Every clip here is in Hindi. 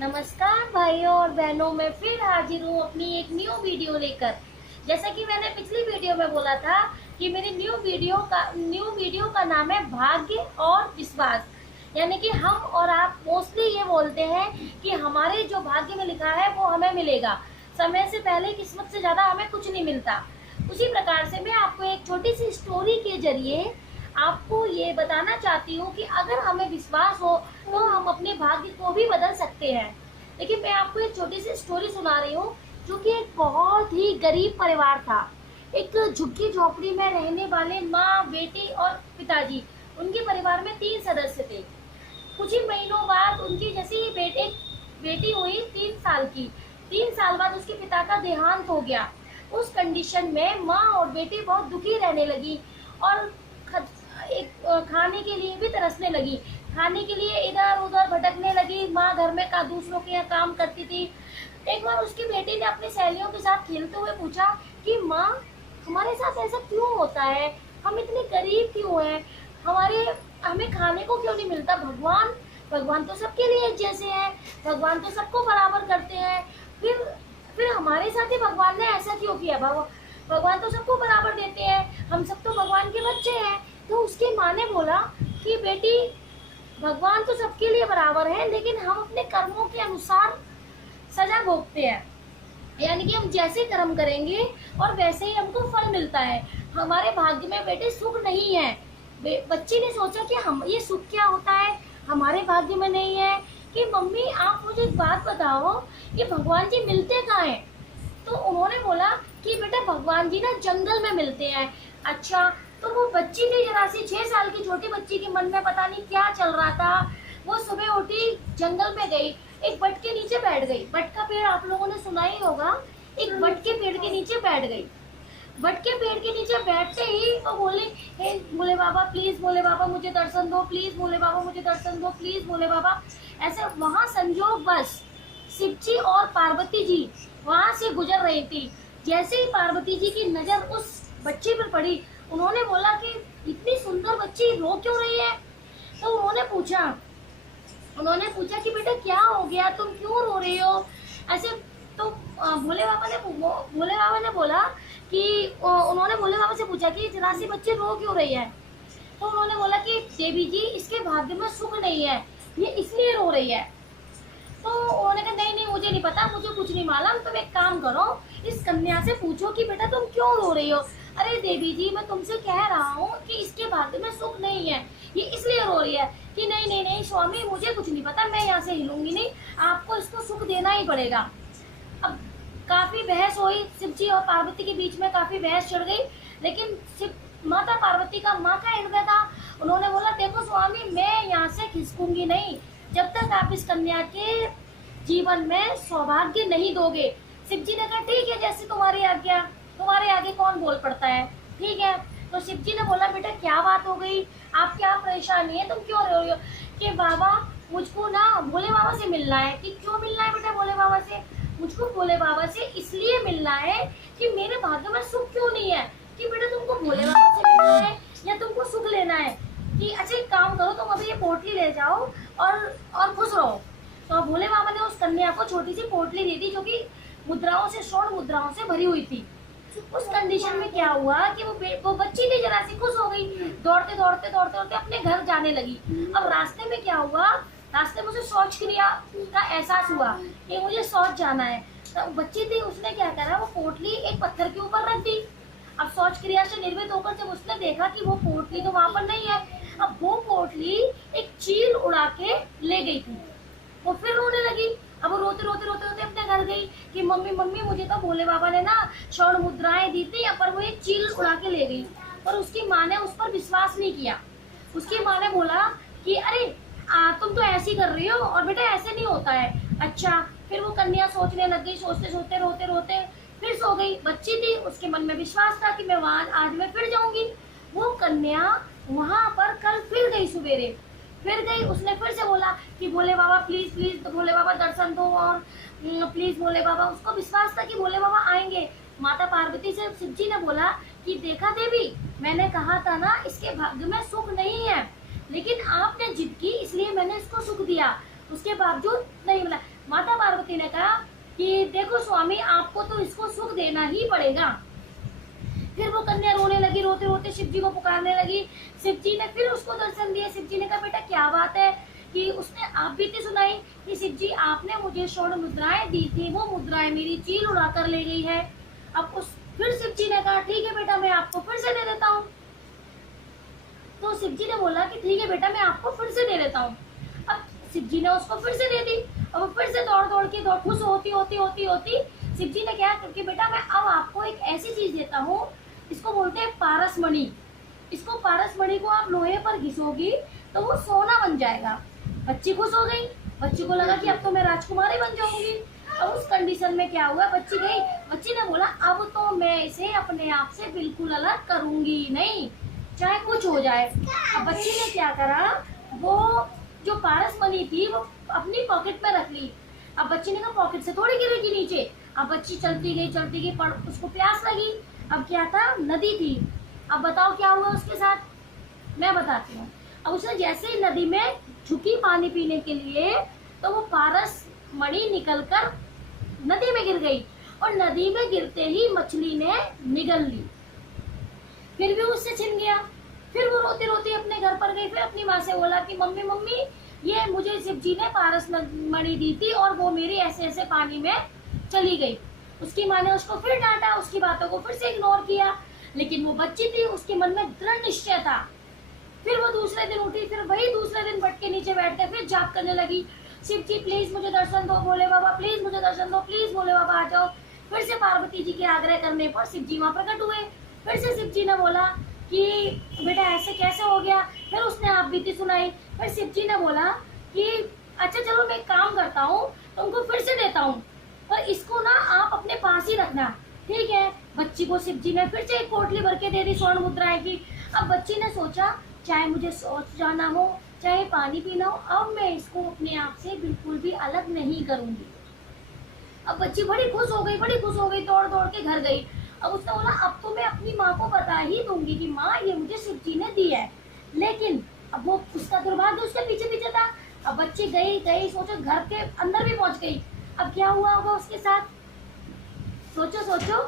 नमस्कार भाइयों और बहनों, मैं फिर हाजिर हूँ अपनी एक न्यू वीडियो लेकर। जैसा कि मैंने पिछली वीडियो में बोला था कि मेरी न्यू वीडियो का नाम है भाग्य और विश्वास। यानी कि हम और आप मोस्टली ये बोलते हैं कि हमारे जो भाग्य में लिखा है वो हमें मिलेगा, समय से पहले किस्मत से ज़्यादा हमें कुछ नहीं मिलता। उसी प्रकार से मैं आपको एक छोटी सी स्टोरी के जरिए आपको ये बताना चाहती हूँ कि अगर हमें विश्वास हो तो हम अपने भाग्य को भी बदल सकते हैं। लेकिन मैं आपको एक छोटी सी स्टोरी सुना रही हूँ जो कि एक बहुत ही गरीब परिवार था। एक झुग्गी झोपड़ी में रहने वाले माँ, बेटी और पिताजी। उनके परिवार में 3 सदस्य थे। कुछ ही महीनों बाद उनकी जैसी बेटी हुई 3 साल की। 3 साल बाद उसके पिता का देहांत हो गया। उस कंडीशन में माँ और बेटी बहुत दुखी रहने लगी और खाने के लिए भी तरसने लगी। खाने के लिए इधर उधर भटकने लगी। माँ घर में का दूसरों के यहाँ काम करती थी। एक बार उसकी बेटी ने अपनी सहेलियों के साथ खेलते हुए पूछा कि माँ, हमारे साथ ऐसा क्यों होता है? हम इतने गरीब क्यों हैं? हमें खाने को क्यों नहीं मिलता? भगवान तो सबके लिए जैसे हैं। भगवान तो सबको बराबर करते हैं। फिर हमारे साथ ही भगवान ने ऐसा क्यों किया? भगवान तो सबको बराबर देते हैं। हम सब तो भगवान के बच्चे हैं। तो उसकी माँ ने बोला कि बेटी, भगवान तो सबके लिए बराबर है, लेकिन हम अपने कर्मों के अनुसार सजा भोगते हैं। यानी कि हम जैसे कर्म करेंगे और वैसे ही हमको फल मिलता है। हमारे भाग्य में बेटे सुख नहीं है। बच्ची ने सोचा कि हम ये सुख क्या होता है, हमारे भाग्य में नहीं है। कि मम्मी, आप मुझे एक बात बताओ, ये भगवान जी मिलते कहाँ हैं? तो उन्होंने बोला कि बेटा, भगवान जी ना जंगल में मिलते हैं। अच्छा, तो वो बच्ची थी जरा सी 6 साल की छोटी बच्ची के मन में पता नहीं क्या चल रहा था। वो सुबह उठी, जंगल में गई, एक बट के नीचे बैठ गई। बट का पेड़ आप लोगों ने सुना ही होगा। एक बट के पेड़ के नीचे बैठ गई। बट के पेड़ के नीचे बैठते ही वो बोली, हे भोले बाबा, प्लीज भोले बाबा मुझे दर्शन दो, प्लीज भोले बाबा मुझे दर्शन दो, प्लीज भोले बाबा। ऐसे वहां संजोग बस शिव जी और पार्वती जी वहां से गुजर रही थी। जैसे ही पार्वती जी की नजर उस बच्ची पर पड़ी, उन्होंने बोला कि इतनी सुंदर बच्ची रो क्यों रही है? तो उन्होंने पूछा कि बेटा क्या हो गया, तुम क्यों रो रही हो ऐसे? तो भोले बाबा ने बोला कि उन्होंने भोले बाबा से पूछा कि जरा सी बच्ची रो क्यों रही है? तो उन्होंने बोला कि देवी जी, इसके भाग्य में सुख नहीं है, ये इसलिए रो रही है। तो उन्होंने कहा नहीं नहीं, मुझे नहीं पता, मुझे कुछ नहीं मालूम। तुम एक काम करो, इस कन्या से पूछो कि बेटा तुम क्यों रो रही हो। अरे देवी जी, मैं तुमसे कह रहा हूँ कि इसके भाग्य में सुख नहीं है, ये इसलिए रो रही है। कि नहीं नहीं नहीं स्वामी, मुझे कुछ नहीं पता, मैं यहाँ से हिलूंगी नहीं, आपको इसको सुख देना ही पड़ेगा। अब काफी बहस हुई, शिव जी और पार्वती के बीच में काफी बहस चढ़ गई। लेकिन माता पार्वती का माथा हिल गया था। उन्होंने बोला, देखो स्वामी, मैं यहाँ से खिसकूंगी नहीं जब तक आप इस कन्या के जीवन में सौभाग्य नहीं दोगे। शिव जी ने कहा ठीक है, जैसे तुम्हारी आज्ञा, तुम्हारे आगे कौन बोल पड़ता है, ठीक है। तो शिव जी ने बोला, बेटा क्या बात हो गई, आप क्या परेशानी है, तुम क्यों रो रही हो? कि बाबा, मुझको ना भोले बाबा से मिलना है। कि क्यों मिलना है बेटा भोले बाबा से? मुझको भोले बाबा से इसलिए मिलना है कि मेरे भाग्य में सुख क्यों नहीं है। कि बेटा तुमको भोले बाबा से मिलना है या तुमको सुख लेना है? कि अच्छा एक काम करो, तुम अभी ये पोटली ले जाओ और खुश रहो। तो भोले बाबा ने उस कन्या को छोटी सी पोटली दे दी जो कि स्वर्ण मुद्राओं से भरी हुई थी। उस कंडीशन में क्या हुआ कि वो बच्ची भी जरा सी खुश हो गई। दौड़ते दौड़ते दौड़ते दौड़ते अपने घर जाने लगी। अब रास्ते में क्या हुआ, रास्ते में उसे शौच क्रिया का एहसास हुआ कि मुझे शौच जाना है। तो बच्ची थी, उसने क्या करा, वो पोटली एक पत्थर के ऊपर रख दी। अब शौच क्रिया से निर्मित होकर जब उसने देखा कि वो पोटली तो वहां पर नहीं है, अब वो पोटली एक चील उड़ा के ले गई थी। वो फिर रोने लगी। अब वो रोते रोते रोते रोते अपने घर गई कि मम्मी मम्मी, मुझे तो भोले बाबा ने ना स्वर्ण मुद्राएं दी थी, पर वो एक चील उड़ा के ले गई। पर उसकी माँ ने उस पर विश्वास नहीं किया। उसकी माँ ने बोला कि अरे तुम तो ऐसी कर रही हो, और बेटा ऐसे नहीं होता है। अच्छा, फिर वो कन्या सोचने लग गई, सोचते सोचते रोते रोते फिर सो गई। बच्ची थी, उसके मन में विश्वास था कि मैं वहां आज मैं फिर जाऊंगी। वो कन्या वहां पर कल फिर गई, सवेरे फिर गई। उसने फिर से बोला कि भोले बाबा प्लीज प्लीज, तो भोले बाबा दर्शन दो, और प्लीज भोले बाबा। उसको विश्वास था कि भोले बाबा आएंगे। माता पार्वती से शिव जी ने बोला कि देखा देवी, मैंने कहा था ना इसके भाग्य में सुख नहीं है, लेकिन आपने जिद की इसलिए मैंने इसको सुख दिया, उसके बावजूद नहीं मिला। पार्वती ने कहा कि देखो स्वामी, आपको तो इसको सुख देना ही पड़ेगा। फिर वो कन्या रोने लगी, रोते रोते शिव जी को पुकारने लगी। शिव जी ने फिर उसको दर्शन दिए। शिव जी ने कहा, बेटा क्या बात है? कि उसने आप बीती सुनाई कि शिव जी, आपने मुझे स्वर्ण मुद्राएं दी थी, वो मुद्राएं मेरी चील उड़ा कर ले गई है। अब उस फिर शिव जी ने कहा, ठीक है बेटा, मैं आपको फिर से दे देता हूँ। तो शिव जी ने बोला कि ठीक है बेटा, मैं आपको फिर से दे देता हूँ। अब शिव जी ने उसको फिर से दे दी। अब फिर से दौड़ दौड़ के खुश होती होती होती होती शिव जी ने क्या, क्योंकि बेटा मैं अब आपको एक ऐसी चीज देता हूँ, इसको बोलते हैं पारस मणि। इसको पारस मणि को आप लोहे पर घिसोगी तो वो सोना बन जाएगा। बच्ची खुश हो गई। बच्ची को लगा कि अब तो मैं राजकुमारी बन जाऊंगी। अब उस कंडीशन में क्या हुआ, बच्ची गई। बच्ची ने बोला, अब तो मैं इसे अपने आप से बिल्कुल अलग करूंगी नहीं, चाहे कुछ हो जाए। अब बच्ची ने क्या करा, वो जो पारस मणि थी वो अपनी पॉकेट में रख ली। अब बच्ची ने कहा, पॉकेट से थोड़ी गिरेगी नीचे। अब बच्ची चलती गई पर उसको प्यास लगी। अब क्या था, नदी थी। अब बताओ क्या हुआ उसके साथ, मैं बताती हूँ। अब उसने जैसे ही नदी में झुकी पानी पीने के लिए, तो वो पारस मणि निकलकर नदी में गिर गई, और नदी में गिरते ही मछली ने निगल ली। फिर भी उससे छिन गया। फिर वो रोती रोती अपने घर पर गई। फिर अपनी माँ से बोला कि मम्मी मम्मी, ये मुझे शिव जी ने पारस मणि दी थी और वो मेरी ऐसे ऐसे पानी में चली गई। उसकी माँ ने उसको फिर डांटा, उसकी बातों को फिर से इग्नोर किया, लेकिन वो बच्ची थी, उसके मन में दृढ़ निश्चय था। फिर वो दूसरे दिन उठी, फिर वही दूसरे दिन बट के नीचे बैठ कर फिर जाप करने लगी, शिव जी प्लीज मुझे दर्शन दो, भोले बाबा प्लीज मुझे दर्शन दो, प्लीज भोले बाबा आ जाओ। फिर से पार्वती जी के आग्रह करने पर शिव जी वहां प्रकट हुए। फिर से शिव जी ने बोला कि बेटा ऐसे कैसे हो गया। फिर उसने आप बीती सुनाई। फिर शिव जी ने बोला कि अच्छा चलो मैं एक काम करता हूँ, तुमको फिर से देता हूँ, पर इसको ना आप अपने पास ही रखना, ठीक है। बच्ची को शिव जी ने फिर से एक पोटली भर के दे दी स्वर्ण मुद्राएं की। अब बच्ची ने सोचा, चाहे मुझे सोच जाना हो, चाहे पानी पीना हो, अब मैं इसको अपने आप से बिल्कुल भी अलग नहीं करूंगी। अब बच्ची बड़ी खुश हो गई, दौड़ दौड़ के घर गई। अब उसने बोला, अब तो मैं अपनी माँ को बता ही दूंगी कि माँ ये मुझे शिव जी ने दी है। लेकिन अब वो उसका दुर्भाग्य उसके पीछे पीछे था। अब बच्ची गई सोचो घर के अंदर भी पहुंच गई। अब क्या हुआ होगा उसके साथ, सोचो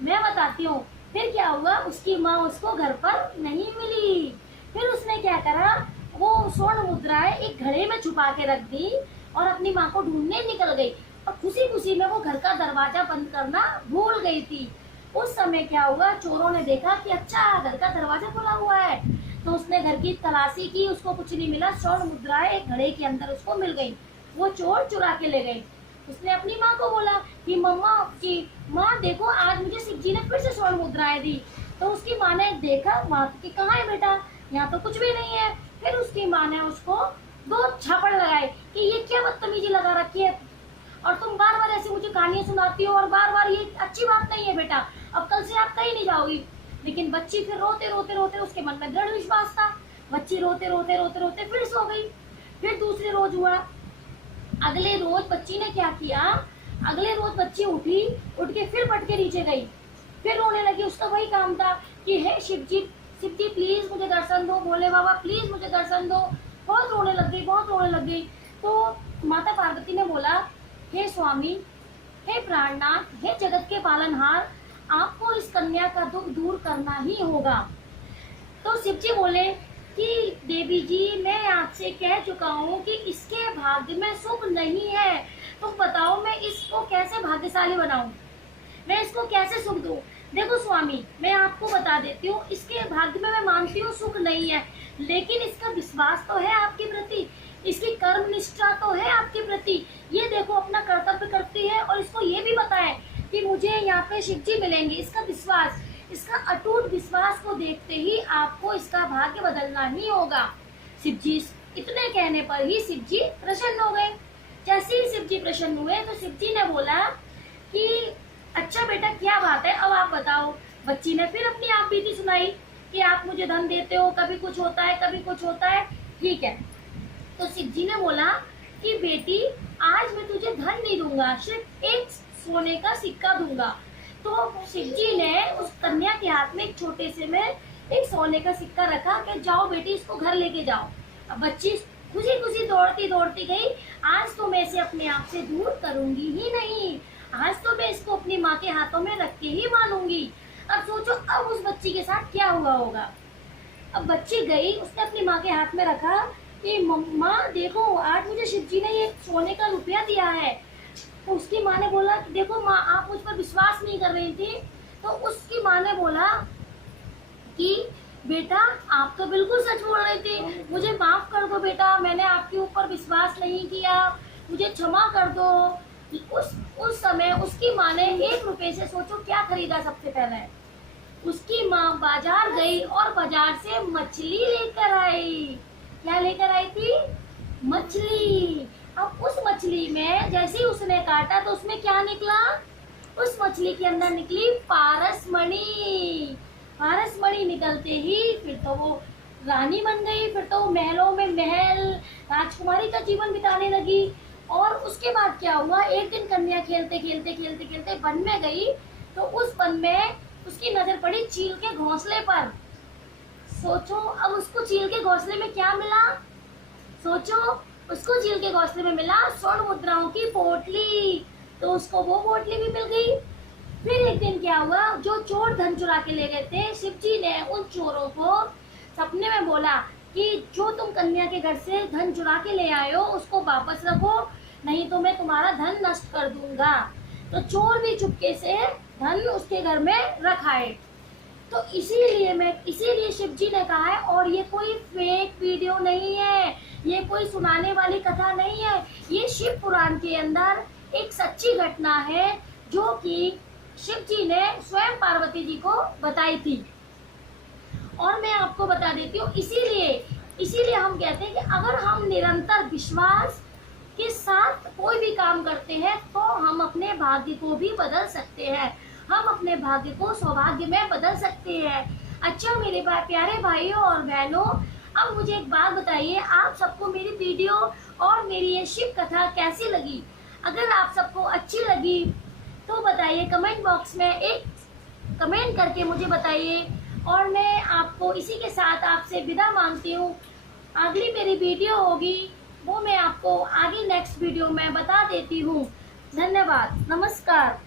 मैं बताती हूँ। फिर क्या हुआ, उसकी माँ उसको घर पर नहीं मिली। फिर उसने क्या करा, वो स्वर्ण मुद्राएं एक घड़े में छुपा के रख दी और अपनी माँ को ढूंढने निकल गई। और खुशी खुशी में वो घर का दरवाजा बंद करना भूल गई थी। उस समय क्या हुआ, चोरों ने देखा कि अच्छा घर का दरवाजा खुला हुआ है, तो उसने घर की तलाशी की, उसको कुछ नहीं मिला। स्वर्ण मुद्राएं एक घड़े के अंदर उसको मिल गई। वो चोर चुरा के ले गए। उसने अपनी माँ को बोला कि मम्मा की माँ देखो, आज मुझे शिव जी ने फिर से स्वर्ण मुद्राएं दी। तो उसकी माँ ने देखा, माँ की कहाँ है बेटा, यहाँ तो कुछ भी नहीं है। फिर उसकी माँ ने उसको 2 झापड़ लगाए कि ये क्या बदतमीजी लगा रखी है, और तुम बार बार ऐसे मुझे कहानियां सुनाती हो, और बार बार, ये अच्छी बात नहीं है बेटा, अब कल से आप कहीं नहीं जाओगी। लेकिन बच्ची फिर रोते रोते उसके मन में दृढ़ विश्वास था। बच्ची रोते रोते फिर सो गई। फिर दूसरे रोज हुआ। अगले रोज बच्ची ने क्या किया, अगले रोज बच्ची उठ के फिर पट के नीचे गई, फिर रोने लगी। उसका वही काम था कि हे शिव जी प्लीज मुझे दर्शन दो, भोले बाबा प्लीज मुझे दर्शन दो। बहुत रोने लग गई। तो माता पार्वती ने बोला, हे स्वामी, हे प्राणनाथ, हे जगत के पालनहार, आपको इस कन्या का दुख दूर करना ही होगा। तो शिव जी बोले कि देवी जी, मैं आपसे कह चुका हूँ कि इसके भाग्य में सुख नहीं है, तुम बताओ मैं इसको कैसे भाग्यशाली बनाऊं, मैं इसको कैसे सुख दूं। देखो स्वामी, मैं आपको बता देती हूँ, इसके भाग्य में मैं मानती हूँ सुख नहीं है, लेकिन इसका विश्वास तो है आपके प्रति, इसकी कर्म निष्ठा तो है आपके प्रति। ये देखो अपना कर्तव्य करती है, और इसको ये भी पता है कि मुझे यहाँ पे शिव जी मिलेंगे। इसका विश्वास, इसका अटूट विश्वास को देखते ही आपको इसका भाग्य बदलना ही होगा। शिव जी इतने कहने पर ही शिव जी प्रसन्न हो गए। जैसे ही शिव जी प्रसन्न हुए तो शिव जी ने बोला कि अच्छा बेटा क्या बात है, अब आप बताओ। बच्ची ने फिर अपनी आप बीती सुनाई कि आप मुझे धन देते हो, कभी कुछ होता है कभी कुछ होता है, ठीक है। तो शिव जी ने बोला कि बेटी, आज मैं तुझे धन नहीं दूंगा, सिर्फ एक सोने का सिक्का दूंगा। तो शिव जी ने उस कन्या के हाथ में एक छोटे से में एक सोने का सिक्का रखा कि जाओ बेटी, इसको घर लेके जाओ। अब बच्ची खुशी खुशी दौड़ती दौड़ती गई। आज तो मैं इसे अपने आप से दूर करूंगी ही नहीं, आज तो मैं इसको अपनी माँ के हाथों में रख के ही मानूंगी। अब सोचो अब उस बच्ची के साथ क्या हुआ होगा। अब बच्ची गई, उसने अपनी माँ के हाथ में रखा कि मम्मा देखो आज मुझे शिव जी ने ये सोने का रुपया दिया है। तो उसकी माँ ने बोला कि देखो माँ आप मुझ पर विश्वास नहीं कर रही थी। तो उसकी माँ ने बोला कि बेटा आप तो बिल्कुल सच बोल रहे थे, मुझे माफ कर दो बेटा, मैंने आपके ऊपर विश्वास नहीं किया, मुझे क्षमा कर दो। उस समय उसकी माँ ने 1 रुपए से सोचो क्या खरीदा। सबसे पहले उसकी माँ बाजार गई और बाजार से मछली लेकर आई। क्या लेकर आई थी? मछली। अब उस मछली में जैसे ही उसने काटा तो उसमें क्या निकला? उस मछली के अंदर निकली पारस मणि। पारस मणि निकलते ही फिर तो वो रानी बन गई, फिर तो वो महलों में महल राजकुमारी का जीवन बिताने लगी। और उसके बाद क्या हुआ, एक दिन कन्या खेलते खेलते खेलते खेलते वन में गई। तो उस वन में उसकी नजर पड़ी चील के घोंसले पर। सोचो अब उसको चील के घोंसले में क्या मिला? सोचो उसको चील के घोंसले में मिला स्वर्ण मुद्राओं की पोटली। तो उसको वो पोटली भी मिल गई। फिर एक दिन क्या हुआ, जो चोर धन चुरा के ले गए थे, शिव जी ने उन चोरों को सपने में बोला कि जो तुम कन्या के घर से धन चुरा के ले आए हो उसको वापस रखो, नहीं तो मैं तुम्हारा धन नष्ट कर दूंगा। तो चोर भी चुपके से धन उसके घर में रख आए। तो इसीलिए शिव जी ने कहा है, और ये कोई फेक वीडियो नहीं है, ये कोई सुनाने वाली कथा नहीं है, ये शिव पुराण के अंदर एक सच्ची घटना है जो कि शिव जी ने स्वयं पार्वती जी को बताई थी। और मैं आपको बता देती हूँ, इसीलिए हम कहते हैं कि अगर हम निरंतर विश्वास के साथ कोई भी काम करते हैं तो हम अपने भाग्य को भी बदल सकते हैं, हम अपने भाग्य को सौभाग्य में बदल सकते हैं। अच्छा मेरे प्यारे भाइयों और बहनों, अब मुझे एक बात बताइए, आप सबको मेरी वीडियो और मेरी ये शिव कथा कैसी लगी? अगर आप सबको अच्छी लगी तो बताइए, कमेंट बॉक्स में एक कमेंट करके मुझे बताइए। और मैं आपको इसी के साथ आपसे विदा मांगती हूँ। अगली मेरी वीडियो होगी वो मैं आपको आगे नेक्स्ट वीडियो में बता देती हूँ। धन्यवाद, नमस्कार।